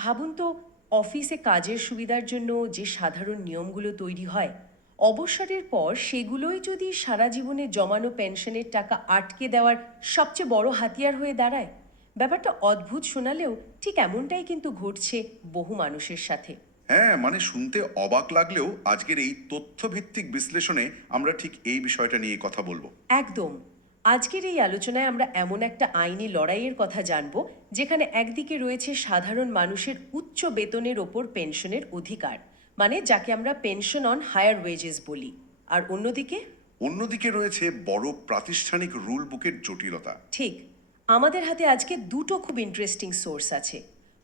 ভাবুন তো, অফিসে কাজের সুবিধার জন্য যে সাধারণ নিয়মগুলো তৈরি হয়, অবসরের পর সেগুলোই যদি সারা জীবনে জমানো পেনশনের টাকা আটকে দেওয়ার সবচেয়ে বড় হাতিয়ার হয়ে দাঁড়ায়। ব্যাপারটা অদ্ভুত শোনালেও ঠিক এমনটাই কিন্তু ঘটছে বহু মানুষের সাথে। হ্যাঁ, মানে শুনতে অবাক লাগলেও আজকের এই তথ্যভিত্তিক বিশ্লেষণে আমরা ঠিক এই বিষয়টা নিয়ে কথা বলবো। একদম। আজকের এই আলোচনায় আমরা এমন একটা আইনি লড়াইয়ের কথা জানব, যেখানে একদিকে রয়েছে সাধারণ মানুষের উচ্চ বেতনের ওপর পেনশনের অধিকার, মানে যাকে আমরা পেনশন অন হায়ার ওয়েজেস বলি, আর অন্যদিকে অন্যদিকে রয়েছে বড় প্রাতিষ্ঠানিক রুল বুকের জটিলতা। ঠিক আমাদের হাতে আজকে দুটো খুব ইন্টারেস্টিং সোর্স আছে।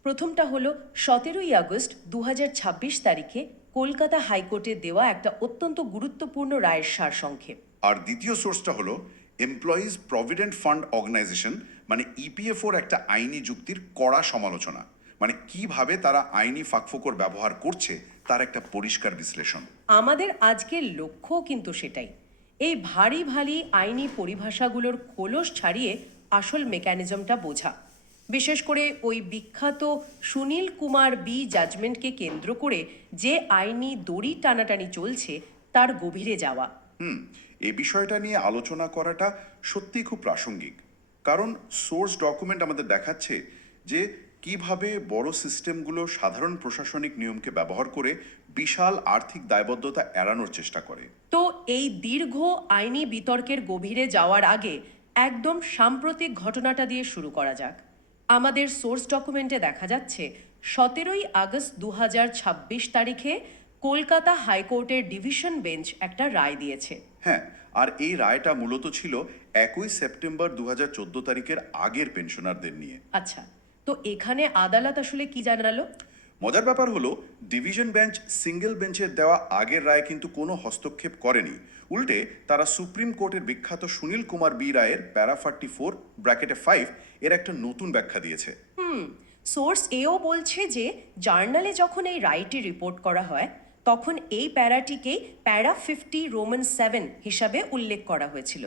প্রথমটা হলো 17ই আগস্ট 2026 তারিখে কলকাতা হাইকোর্টে দেওয়া একটা অত্যন্ত গুরুত্বপূর্ণ রায়ের সারসংক্ষেপ। আর দ্বিতীয় সোর্সটা হলো এমপ্লয়িজ প্রভিডেন্ট ফান্ড অর্গানাইজেশন, মানে ইপিএফওর একটা আইনি যুক্তির কড়া সমালোচনা। মানে কিভাবে তারা আইনি ফাঁকফোকর ব্যবহার করছে তার একটা পরিষ্কার বিশ্লেষণ। আমাদের আজকের লক্ষ্য কিন্তু সেটাই, এই ভারী ভারী আইনি পরিভাষাগুলোর খোলস ছাড়িয়ে আসল মেকানিজমটা বোঝা। বিশেষ করে ওই বিখ্যাত সুনীল কুমার বি জাজমেন্টকে কেন্দ্র করে যে আইনি দড়ি টানাটানি চলছে তার গভীরে যাওয়া। এই বিষয়টা নিয়ে আলোচনা করাটা সত্যিই খুব প্রাসঙ্গিক। কারণ সোর্স ডকুমেন্ট আমাদের দেখাচ্ছে যে কিভাবে বড় সিস্টেমগুলো সাধারণ প্রশাসনিক নিয়মকে ব্যবহার করে বিশাল আর্থিক দায়বদ্ধতা এড়ানোর চেষ্টা করে। তো এই দীর্ঘ আইনি বিতর্কের গভীরে যাওয়ার আগে একদম সাম্প্রতিক ঘটনাটা দিয়ে শুরু করা যাক। আমাদের সোর্স ডকুমেন্টে দেখা যাচ্ছে 17ই আগস্ট 2026 তারিখে কলকাতা হাইকোর্টের ডিভিশন বেঞ্চ একটা রায় দিয়েছে। হ্যাঁ, আর এই রায়টা মূলত ছিল 1 সেপ্টেম্বর 2014 তারিখের আগের পেনশনারদের নিয়ে। আচ্ছা, তো এখানে আদালত আসলে কি জানালো? মজার ব্যাপার হলো, ডিভিশন বেঞ্চ সিঙ্গেল বেঞ্চের দেওয়া আগের রায় কিন্তু কোনো হস্তক্ষেপ করেনি। উল্টে তারা সুপ্রিম কোর্টের বিখ্যাত সুনীল কুমার বি রায়ের প্যারা 44(5) এর একটা নতুন ব্যাখ্যা দিয়েছে। সোর্স এও বলছে যে জার্নালে যখন এই রায়টি রিপোর্ট করা হয়, তখন এই প্যারাটিকেই প্যারা 50 রোমান 7 হিসাবে উল্লেখ করা হয়েছিল।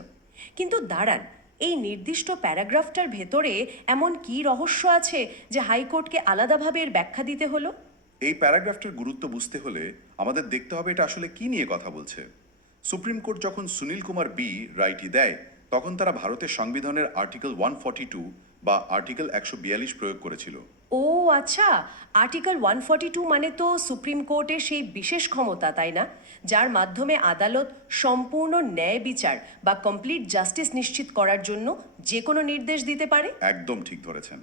কিন্তু দাঁড়ান, এই নির্দিষ্ট প্যারাগ্রাফটার ভেতরে এমন কি রহস্য আছে যে হাইকোর্টকে আলাদাভাবে এর ব্যাখ্যা দিতে হলো? এই প্যারাগ্রাফটার গুরুত্ব বুঝতে হলে আমাদের দেখতে হবে এটা আসলে কি নিয়ে কথা বলছে। সুপ্রিম কোর্ট যখন সুনীল কুমার বি রায়টি দেয়, তখন তারা ভারতের সংবিধানের আর্টিকেল 142 বা আর্টিকেল 142 প্রয়োগ করেছিল। ও আচ্ছা, আর্টিকেল 142 মানে তো সুপ্রিম কোর্টের সেই বিশেষ ক্ষমতা, তাই না? যার মাধ্যমে আদালত সম্পূর্ণ ন্যায় বিচার বা কমপ্লিট জাস্টিস নিশ্চিত করার জন্য যে কোনো নির্দেশ দিতে পারে। একদম ঠিক ধরেছেন।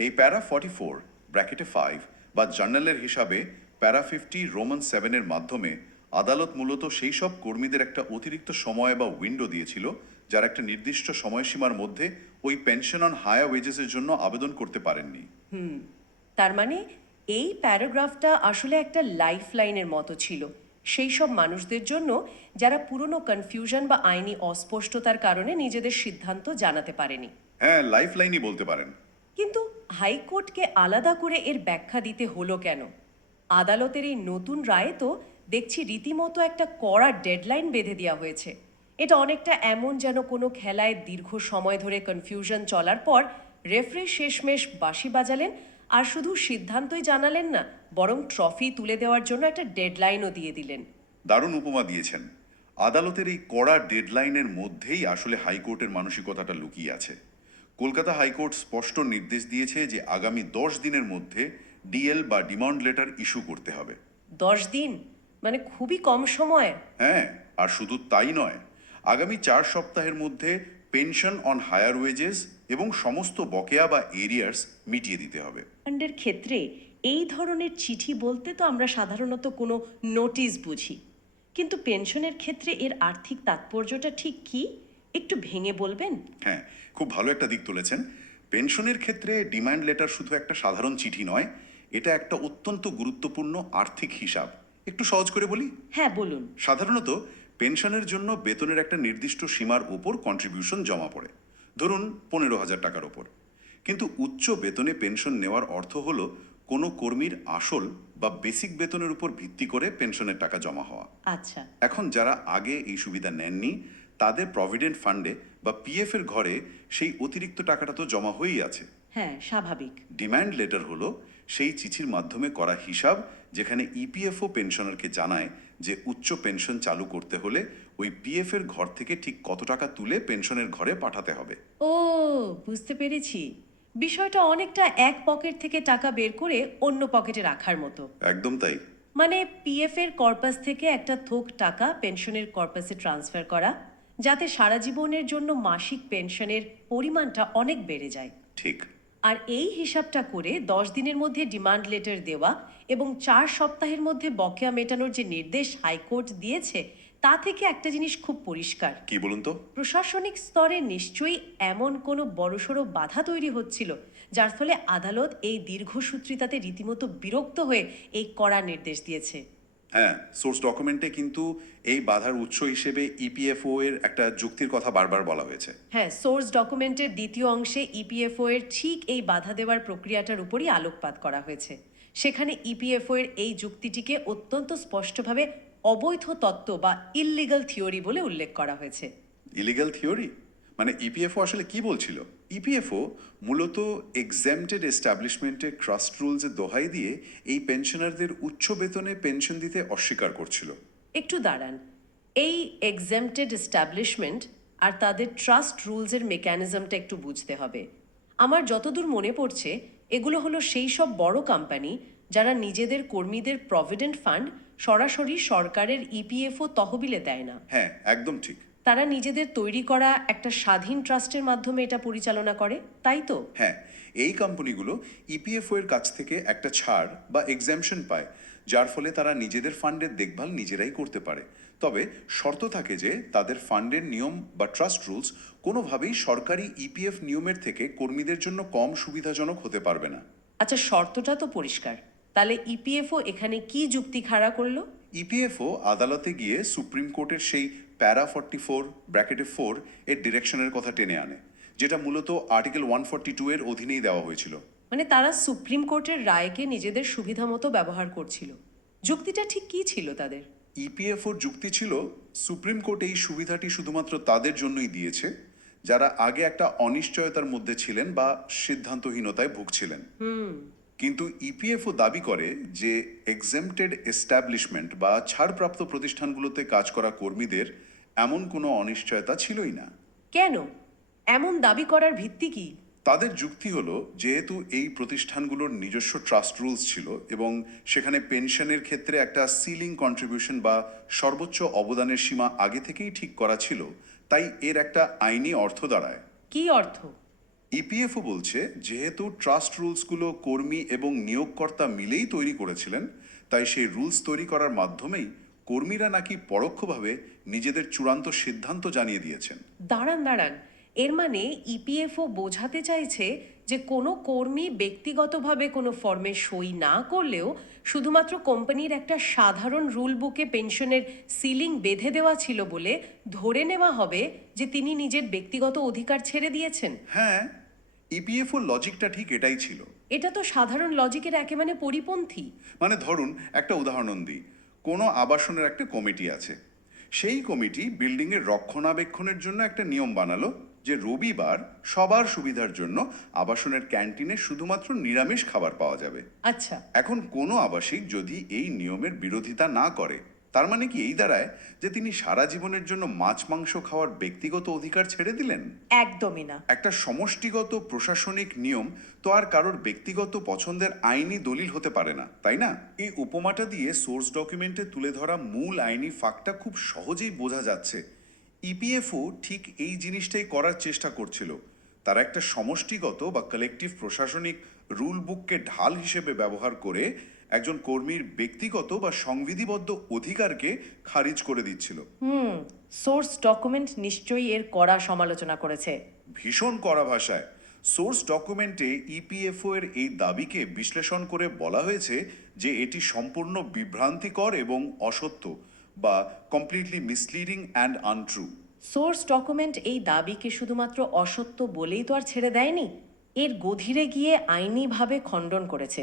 এই প্যারা 44(5) বা জার্নালের হিসাবে প্যারা 50 রোমান 7 এর মাধ্যমে আদালত মূলত সেই সব কর্মীদের একটা অতিরিক্ত সময় বা উইন্ডো দিয়েছিল যারা একটা নির্দিষ্ট সময়সীমার মধ্যে ওই পেনশন অন হায়ার ওয়েজেসের জন্য আবেদন করতে পারেননি। তার মানে এই প্যারাগ্রাফটা আসলে একটা লাইফ লাইনের মতো ছিল সেই সব মানুষদের জন্য যারা পুরনো কনফিউশন বা আইনি অস্পষ্টতার কারণে নিজেদের সিদ্ধান্ত জানাতে পারেনি। হ্যাঁ, লাইফ লাইনই বলতে পারেন। কিন্তু হাইকোর্টকে আলাদা করে এর ব্যাখ্যা দিতে হলো কেন? আদালতের এই নতুন রায়ে তো দেখছি রীতিমতো একটা কড়া ডেডলাইন বেঁধে দেওয়া হয়েছে। এটা অনেকটা এমন যেন কোনো খেলায় দীর্ঘ সময় ধরে কনফিউশন চলার পর রেফারি শেষমেশ বাঁশি বাজালেন, আর শুধু সিদ্ধান্তই জানালেন না, বরং ট্রফি তুলে দেওয়ার জন্য একটা ডেডলাইনও দিয়ে দিলেন। দারুণ উপমা দিয়েছেন। আদালতের এই কড়া ডেডলাইনের মধ্যেই আসলে হাইকোর্টের মানসিকতাটা লুকিয়ে আছে। কলকাতা হাইকোর্ট স্পষ্ট নির্দেশ দিয়েছে যে আগামী 10 দিনের মধ্যে ডিএল বা ডিমান্ড লেটার ইস্যু করতে হবে। 10 দিন মানে খুবই কম সময়। হ্যাঁ, আর শুধু তাই নয়, আগামী 4 সপ্তাহের মধ্যে পেনশন অন হায়ার ওয়েজেস এবং সমস্ত বকেয়া বা এরিয়ার্স মিটিয়ে দিতে হবে। ফান্ডের ক্ষেত্রে এই ধরনের চিঠি বলতে তো আমরা সাধারণত কোনো নোটিশ বুঝি, কিন্তু পেনশনের ক্ষেত্রে এর আর্থিক তাৎপর্যটা ঠিক কি, একটু ভেঙে বলবেন? হ্যাঁ, খুব ভালো একটা দিক তুলেছেন। পেনশনের ক্ষেত্রে ডিমান্ড লেটার শুধু একটা সাধারণ চিঠি নয়, এটা একটা অত্যন্ত গুরুত্বপূর্ণ আর্থিক হিসাব। একটু সহজ করে বলি। হ্যাঁ, বলুন। সাধারণত পেনশনের জন্য বেতনের একটা নির্দিষ্ট সীমার ওপর কন্ট্রিবিউশন জমা পড়ে, ধরুন 15,000 টাকার ওপর। কিন্তু উচ্চ বেতনে পেনশন নেওয়ার অর্থ হলো কোনো কর্মীর আসল বা বেসিক বেতনের উপর ভিত্তি করে পেনশনের টাকা জমা হওয়া। আচ্ছা। এখন যারা আগে এই সুবিধা নেননি, তাদের প্রভিডেন্ট ফান্ডে বা পিএফ এর ঘরে সেই অতিরিক্ত টাকাটা তো জমা হয়েই আছে। হ্যাঁ, স্বাভাবিক। ডিমান্ড লেটার হলো সেই চিঠির মাধ্যমে করা হিসাব, যেখানে ইপিএফও পেনশনারকে জানায় যে উচ্চ পেনশন চালু করতে হলে ওই পিএফ এর ঘর থেকে ঠিক কত টাকা তুলে পেনশনের ঘরে পাঠাতে হবে। ও, বুঝতে পেরেছি। বিষয়টা অনেকটা এক পকেট থেকে টাকা বের করে অন্য পকেটে রাখার মতো। একদম তাই। মানে পিএফ এর কর্পাস থেকে একটা থোক টাকা পেনশনের কর্পাসে ট্রান্সফার করা, যাতে সারা জীবনের জন্য মাসিক পেনশনের পরিমাণটা অনেক বেড়ে যায়। ঠিক। আর এই হিসাবটা করে 10 দিনের মধ্যে ডিমান্ড লেটার দেওয়া এবং 4 সপ্তাহের মধ্যে বকেয়া মেটানোর যে নির্দেশ হাইকোর্ট দিয়েছে, তা থেকে একটা জিনিস খুব পরিষ্কার। কি বলুন তো? প্রশাসনিক স্তরে নিশ্চয়ই এমন কোনো বড়সড় বাধা তৈরি হচ্ছিল, যার ফলে আদালত এই দীর্ঘসূত্রিতাতে রীতিমতো বিরক্ত হয়ে এই কড়া নির্দেশ দিয়েছে। হ্যাঁ, সোর্স ডকুমেন্টে কিন্তু এই বাধার উৎস হিসেবে ইপিএফও এর একটা যুক্তির কথা বারবার বলা হয়েছে। হ্যাঁ, সোর্স ডকুমেন্টের দ্বিতীয় অংশে ইপিএফও এর ঠিক এই বাধা দেওয়ার প্রক্রিয়াটার উপরই আলোকপাত করা হয়েছে। সেখানে ইপিএফও এর এই যুক্তিটিকে অত্যন্ত স্পষ্টভাবে অবৈধ তত্ত্ব বা ইললিগাল থিওরি বলে উল্লেখ করা হয়েছে। Illegal theory? মানে ইপিএফও আসলে কি বলছিল? ইপিএফও মূলত এক্সামটেড এস্টাবলিশমেন্টের ট্রাস্ট রুলসের দোহাই দিয়ে এই পেনশনারদের উচ্চ বেতনে পেনশন দিতে অস্বীকার করছিল। একটু দাঁড়ান, এই এক্সামটেড এস্টাবলিশমেন্ট আর তাদের ট্রাস্ট রুলসের মেকানিজমটা একটু বুঝতে হবে। আমার যতদূর মনে পড়ছে, এগুলো হলো সেই সব বড় কোম্পানি যারা নিজেদের কর্মীদের প্রভিডেন্ট ফান্ড সরাসরি সরকারের ইপিএফও তহবিলে দেয় না। হ্যাঁ, একদম ঠিক। তারা নিজেদের তৈরি করা একটা স্বাধীন ট্রাস্টের মাধ্যমে এটা পরিচালনা করে, তাই তো? হ্যাঁ, এই কোম্পানিগুলো ইপিএফও এর কাছ থেকে একটা ছাড় বা এক্সামশন পায়, যার ফলে তারা নিজেদের ফান্ডের দেখভাল নিজেরাই করতে পারে। তবে শর্ত থাকে যে তাদের ফান্ডের নিয়ম বা ট্রাস্ট রুলস কোনোভাবেই সরকারি ইপিএফ নিয়মের থেকে কর্মীদের জন্য কম সুবিধাজনক হতে পারবে না। আচ্ছা, শর্তটা তো পরিষ্কার। তাহলে ইপিএফও এখানে কি যুক্তি খাড়া করলো? ইপিএফও আদালতে গিয়ে সুপ্রিম কোর্টের সেই প্যারা 44(4) এর ডিরেকশনের কথা টেনে আনে, যেটা মূলত আর্টিকেল 142 এর অধীনেই দেওয়া হয়েছিল। মানে তারা সুপ্রিম কোর্টের রায়কে নিজেদের সুবিধা মতো ব্যবহার করছিল। যুক্তিটা ঠিক কি ছিল তাদের? ইপিএফওর যুক্তি ছিল, সুপ্রিম কোর্ট এই সুবিধাটি শুধুমাত্র তাদের জন্যই দিয়েছে যারা আগে একটা অনিশ্চয়তার মধ্যে ছিলেন বা সিদ্ধান্তহীনতায় ভুগছিলেন। কিন্তু ইপিএফও দাবি করে যে এক্সেমটেড এস্টাবলিশমেন্ট বা ছাড়প্রাপ্ত প্রতিষ্ঠানগুলোতে কাজ করা কর্মীদের এমন কোনো অনিশ্চয়তা ছিলই না। কেন? এমন দাবি করার ভিত্তি কি? তাদের যুক্তি হলো, যেহেতু এই প্রতিষ্ঠানগুলোর নিজস্ব ট্রাস্ট রুলস ছিল এবং সেখানে পেনশনের ক্ষেত্রে একটা সিলিং কন্ট্রিবিউশন বা সর্বোচ্চ অবদানের সীমা আগে থেকেই ঠিক করা ছিল, তাই এর একটা আইনি অর্থ দাঁড়ায়। কি অর্থ? ইপিএফও বলছে, যেহেতু ট্রাস্ট রুলসগুলো কর্মী এবং নিয়োগকর্তা মিলেই তৈরি করেছিলেন, তাই সেই রুলস তৈরি করার মাধ্যমেই কর্মীরা নাকি পরোক্ষভাবে নিজেদের চূড়ান্ত সিদ্ধান্ত জানিয়ে দিয়েছেন। দাঁড়ান দাঁড়ান, এর মানে ইপিএফও বোঝাতে চাইছে যে কোনো কর্মী ব্যক্তিগতভাবে কোনো ফর্মে সই না করলেও শুধুমাত্র কোম্পানির একটা সাধারণ রুল বুকে পেনশনের সিলিং বেঁধে দেওয়া ছিল বলে ধরে নেওয়া হবে যে তিনি নিজের ব্যক্তিগত অধিকার ছেড়ে দিয়েছেন। হ্যাঁ, ইপিএফও লজিকটা ঠিক এটাই ছিল। এটা তো সাধারণ লজিকের একেবারে পরিপন্থী। মানে ধরুন, একটা উদাহরণ দিই। কোনো আবাসনের একটা কমিটি আছে, সেই কমিটি বিল্ডিংয়ের রক্ষণাবেক্ষণের জন্য একটা নিয়ম বানালো যে রবিবার সবার সুবিধার জন্য আবাসনের ক্যান্টিনে শুধুমাত্র নিরামিষ খাবার পাওয়া যাবে। আচ্ছা, এখন কোনো আবাসিক যদি এই নিয়মের বিরোধিতা না করে, তার মানে কি এই দাঁড়ায় যে তিনি সারা জীবনের জন্য মাছ মাংস খাওয়ার ব্যক্তিগত অধিকার ছেড়ে দিলেন? একদমই না। একটা সমষ্টিগত প্রশাসনিক নিয়ম তো আর কারোর ব্যক্তিগত পছন্দের আইনি দলিল হতে পারে না, তাই না? এই উপমাটা দিয়ে সোর্স ডকুমেন্টে তুলে ধরা মূল আইনি ফাঁকটা খুব সহজেই বোঝা যাচ্ছে। ইপিএফও ঠিক এই জিনিসটাই করার চেষ্টা করছিল। তারা একটা সমষ্টিগত বা কালেকটিভ প্রশাসনিক রুল বুককে ঢাল হিসেবে ব্যবহার করে একজন কর্মীর ব্যক্তিগত বা সংবিধিবদ্ধ অধিকারকে খারিজ করে দিচ্ছিল। সোর্স ডকুমেন্ট নিশ্চয়ই এর কড়া সমালোচনা করেছে। ভীষণ কড়া ভাষায়। সোর্স ডকুমেন্টে ইপিএফও এর এই দাবিকে বিশ্লেষণ করে বলা হয়েছে যে এটি সম্পূর্ণ বিভ্রান্তিকর এবং অসত্য, বা completely misleading and untrue. Source document এই দাবিকে শুধুমাত্র অসত্য বলেই তো আর ছেড়ে দেয়নি, এর গভীরে গিয়ে আইনিভাবে খণ্ডন করেছে।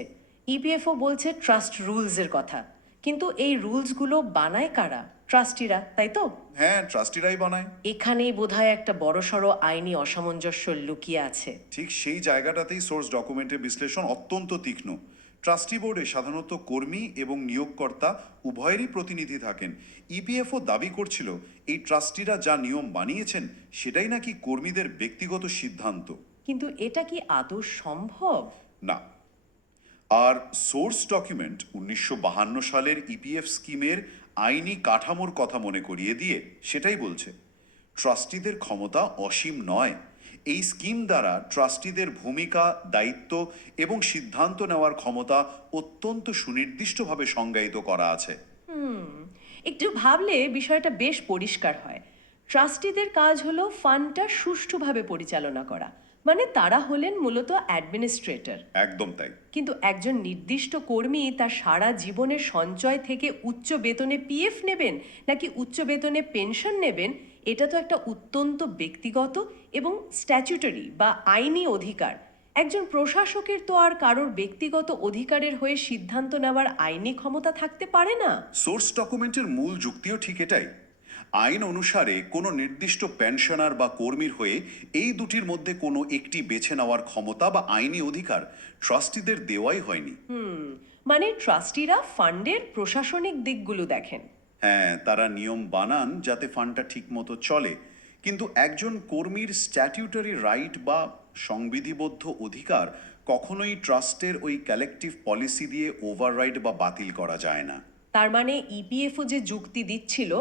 ইপিএফও বলছে ট্রাস্ট রুলসের কথা, কিন্তু এই রুলসগুলো বানায় কারা? ট্রাস্টিরা, তাই তো? হ্যাঁ, ট্রাস্টিরাই বানায়। এখানেই বোধহয় একটা বড়সড় আইনি অসামঞ্জস্য লুকিয়ে আছে। ঠিক সেই জায়গাটাতেই সোর্স ডকুমেন্টের বিশ্লেষণ অত্যন্ত তীক্ষ্ণ। ট্রাস্টি বোর্ডে সাধারণত কর্মী এবং নিয়োগকর্তা উভয়েরই প্রতিনিধি থাকেন। ইপিএফও দাবি করছিল এই ট্রাস্টিরা যা নিয়ম বানিয়েছেন সেটাই নাকি কর্মীদের ব্যক্তিগত সিদ্ধান্ত। কিন্তু এটা কি আদৌ সম্ভব? না। আর সোর্স ডকুমেন্ট 1952 সালের ইপিএফ স্কিমের আইনি কাঠামোর কথা মনে করিয়ে দিয়ে সেটাই বলছে, ট্রাস্টিদের ক্ষমতা অসীম নয়। এই স্কিম দ্বারা ট্রাস্টিদের ভূমিকা, দায়িত্ব এবং সিদ্ধান্ত নেওয়ার ক্ষমতা অত্যন্ত সুনির্দিষ্টভাবে সংজ্ঞায়িত করা আছে। একটু ভাবলে বিষয়টা বেশ পরিষ্কার হয়। ট্রাস্টিদের কাজ হলো ফান্ডটা সুষ্ঠুভাবে পরিচালনা করা, মানে তারা হলেন মূলত অ্যাডমিনিস্ট্রেটর। একদম তাই। কিন্তু একজন নির্দিষ্ট কর্মী তার সারা জীবনের সঞ্চয় থেকে উচ্চ বেতনে পিএফ নেবেন নাকি উচ্চ বেতনে পেনশন নেবেন, এটা তো একটা অত্যন্ত ব্যক্তিগত এবং স্ট্যাচুটরি বা আইনি অধিকার। একজন প্রশাসকের তো আর কারোর ব্যক্তিগত অধিকারের হয়ে সিদ্ধান্ত নেওয়ার আইনি ক্ষমতা থাকতে পারে না। সোর্স ডকুমেন্টের মূল যুক্তিও ঠিক এটাই। আইন অনুসারে কোনো নির্দিষ্ট পেনশনার বা কর্মীর হয়ে এই দুটির মধ্যে কোনো একটি বেছে নেওয়ার ক্ষমতা বা আইনি অধিকার ট্রাস্টিদের দেওয়াই হয়নি। মানে ট্রাস্টিরা ফান্ডের প্রশাসনিক দিকগুলো দেখেন। হ্যাঁ, তারা নিয়ম বানান যাতে ফান্ডটা ঠিকমতো চলে, কিন্তু একজন কর্মীর স্ট্যাটিউটারি রাইট বা সংবিধিবদ্ধ অধিকার কখনোই ট্রাস্টের ওই কালেকটিভ পলিসি দিয়ে ওভাররাইড বা বাতিল করা যায় না। তার মানে ইপিএফও যে যুক্তি দিচ্ছিল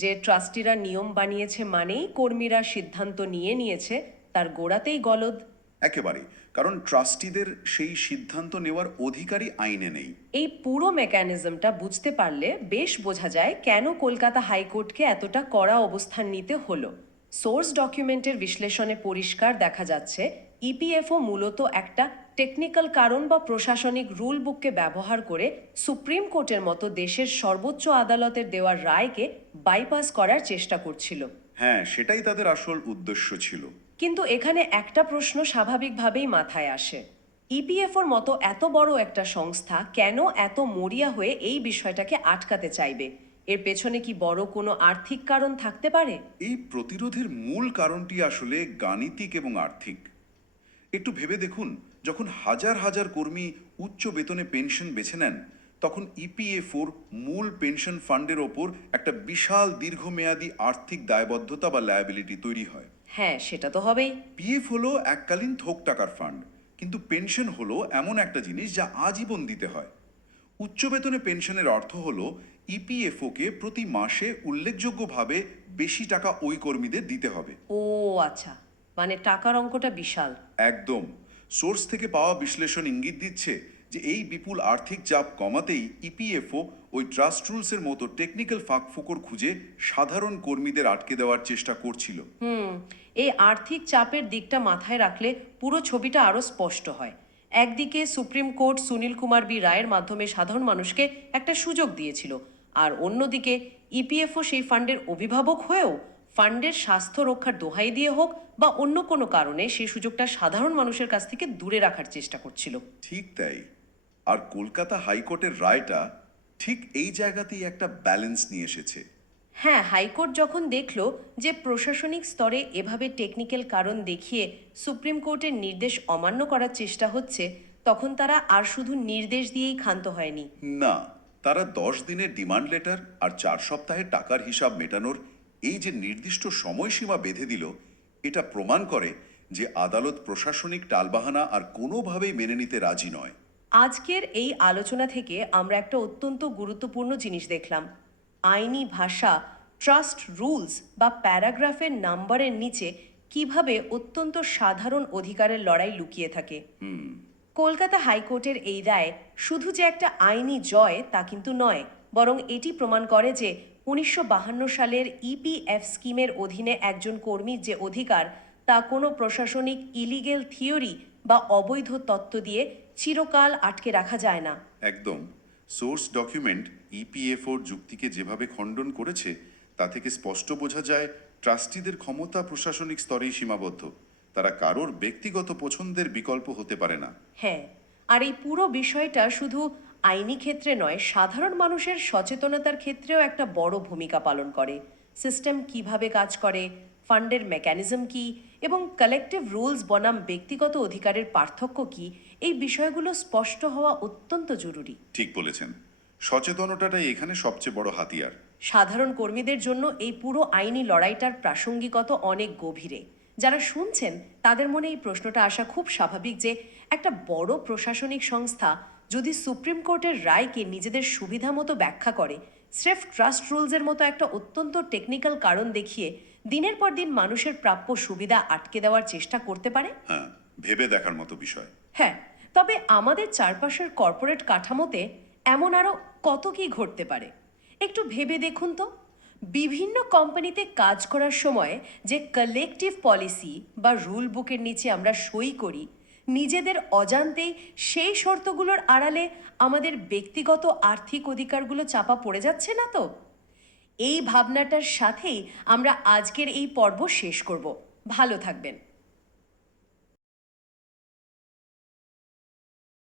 যে ট্রাস্টিরা নিয়ম বানিয়েছে মানেই কর্মীরা সিদ্ধান্ত নিয়েছে, তার গোড়াতেই গলদ। একেবারে, কারণ ট্রাস্টিদের সেই সিদ্ধান্ত নেওয়ার অধিকারই আইনে নেই। এই পুরো মেকানিজমটা বুঝতে পারলে বেশ বোঝা যায় কেন কলকাতা হাইকোর্টকে এতটা কড়া অবস্থান নিতে হলো। সোর্স ডকুমেন্টের বিশ্লেষণে পরিষ্কার দেখা যাচ্ছে ইপিএফও মূলত একটা টেকনিক্যাল কারণ বা প্রশাসনিক রুল বুককে ব্যবহার করে সুপ্রিম কোর্টের মতো দেশের সর্বোচ্চ আদালতের দেওয়ার রায়কে বাইপাস করার চেষ্টা করছিল। হ্যাঁ, সেটাই তাদের আসল উদ্দেশ্য ছিল। কিন্তু এখানে একটা প্রশ্ন স্বাভাবিকভাবেই মাথায় আসে, ইপিএফওর মতো এত বড় একটা সংস্থা কেন এত মরিয়া হয়ে এই বিষয়টাকে আটকাতে চাইবে? এর পেছনে কি বড় কোনো আর্থিক কারণ থাকতে পারে? এই প্রতিরোধের মূল কারণটি আসলে গাণিতিক এবং আর্থিক। একটু ভেবে দেখুন, যখন হাজার হাজার কর্মী উচ্চ বেতনে পেনশন বেছে নেন, তখন ইপিএফওর মূল পেনশন ফান্ডের ওপর একটা বিশাল দীর্ঘমেয়াদী আর্থিক দায়বদ্ধতা বা লায়াবিলিটি তৈরি হয়। হ্যাঁ, সেটা তো হবেই। পিএফ হলো এককালীন থোক টাকার ফান্ড, কিন্তু পেনশন হলো এমন একটা জিনিস যা আজীবন দিতে হয়। উচ্চ বেতনে পেনশনের অর্থ হলো ইপিএফওকে প্রতি মাসে উল্লেখযোগ্যভাবে বেশি টাকা ওই কর্মীদের দিতে হবে। ও আচ্ছা, মানে টাকার অঙ্কটা বিশাল। একদম। সোর্স থেকে পাওয়া বিশ্লেষণ ইঙ্গিত দিচ্ছে যে এই বিপুল আর্থিক চাপ কমাতেই ইপিএফও ওই ট্রাস্ট রুলসের মতো টেকনিক্যাল ফাঁকফোকর খুঁজে সাধারণ কর্মীদের আটকে দেওয়ার চেষ্টা করছিল। এই আর্থিক চাপের দিকটা মাথায় রাখলে পুরো ছবিটা আরো স্পষ্ট হয়। একদিকে supreme court Sunil Kumar B রায়ের মাধ্যমে সাধারণ মানুষকে একটা সুযোগ দিয়েছিল, আর অন্যদিকে ইপিএফও সেই ফান্ডের অভিভাবক হয়েও ফান্ডের স্বাস্থ্য রক্ষার দোহাই দিয়ে হোক বা অন্য কোনো কারণে সেই সুযোগটা সাধারণ মানুষের কাছ থেকে দূরে রাখার চেষ্টা করছিল। ঠিক তাই। আর কলকাতা হাইকোর্টের রায়টা ঠিক এই জায়গাতেই একটা ব্যালেন্স নিয়ে এসেছে। হ্যাঁ, হাইকোর্ট যখন দেখল যে প্রশাসনিক স্তরে এভাবে টেকনিক্যাল কারণ দেখিয়ে সুপ্রিম কোর্টের নির্দেশ অমান্য করার চেষ্টা হচ্ছে, তখন তারা আর শুধু নির্দেশ দিয়েই ক্ষান্ত হয়নি। না, তারা 10 দিনের ডিমান্ড লেটার আর 4 সপ্তাহের টাকার হিসাব মেটানোর এই যে নির্দিষ্ট সময়সীমা বেঁধে দিল, এটা প্রমাণ করে যে আদালত প্রশাসনিক টালবাহানা আর কোনোভাবেই মেনে নিতে রাজি নয়। আজকের এই আলোচনা থেকে আমরা একটা অত্যন্ত গুরুত্বপূর্ণ জিনিস দেখলাম। আইনি ভাষা, ট্রাস্ট রুলস বা প্যারাগ্রাফের নাম্বারের নিচে কিভাবে অত্যন্ত সাধারণ অধিকারের লড়াই লুকিয়ে থাকে। কলকাতা হাইকোর্টের এই রায় শুধু যে একটা আইনি জয় তা কিন্তু নয়, বরং এটি প্রমাণ করে যে 1952 সালের ইপিএফ স্কিমের অধীনে একজন কর্মীর যে অধিকার, তা কোনো প্রশাসনিক ইলিগেল থিওরি বা অবৈধ তত্ত্ব দিয়ে চিরকাল আটকে রাখা যায় না। একদম। সোর্স ডকুমেন্ট ইপিএফওর যুক্তিকে যেভাবে খণ্ডন করেছে তা থেকে স্পষ্ট বোঝা যায় ট্রাস্টিদের ক্ষমতা প্রশাসনিক স্তরেই সীমাবদ্ধ। তারা কারোর ব্যক্তিগত পছন্দের বিকল্প হতে পারে না। হ্যাঁ, আর এই পুরো বিষয়টা শুধু আইনি ক্ষেত্রে নয়, সাধারণ মানুষের সচেতনতার ক্ষেত্রেও একটা বড় ভূমিকা পালন করে। সিস্টেম কিভাবে কাজ করে ফান্ডের মেকানিজম কি এবং কালেকটিভ রুলস বনাম ব্যক্তিগত অধিকারের পার্থক্য কি, এই বিষয়গুলো স্পষ্ট হওয়া অত্যন্ত জরুরি। ঠিক বলেছেন, সচেতনতাটাই এখানে সবচেয়ে বড় হাতিয়ার। সাধারণ কর্মীদের জন্য এই পুরো আইনি লড়াইটার প্রাসঙ্গিকতা অনেক গভীরে। যারা শুনছেন তাদের মনে এই প্রশ্নটা আসা খুব স্বাভাবিক যে একটা বড় প্রশাসনিক সংস্থা যদি সুপ্রিম কোর্টের রায়কে নিজেদের সুবিধা মতো ব্যাখ্যা করে, স্রেফ ট্রাস্ট রুলসের মতো একটা অত্যন্ত টেকনিক্যাল কারণ দেখিয়ে দিনের পর দিন মানুষের প্রাপ্য সুবিধা আটকে দেওয়ার চেষ্টা করতে পারে। হ্যাঁ, ভেবে দেখার মতো বিষয়। হ্যাঁ, তবে আমাদের চারপাশের কর্পোরেট কাঠামোতে এমন আরও কত কি ঘটতে পারে একটু ভেবে দেখুন তো। বিভিন্ন কোম্পানিতে কাজ করার সময় যে কালেকটিভ পলিসি বা রুল বুকের নিচে আমরা সই করি, নিজেদের অজান্তেই সেই শর্তগুলোর আড়ালে আমাদের ব্যক্তিগত আর্থিক অধিকারগুলো চাপা পড়ে যাচ্ছে না তো? এই ভাবনাটার সাথেই আমরা আজকের এই পর্ব শেষ করব। ভালো থাকবেন।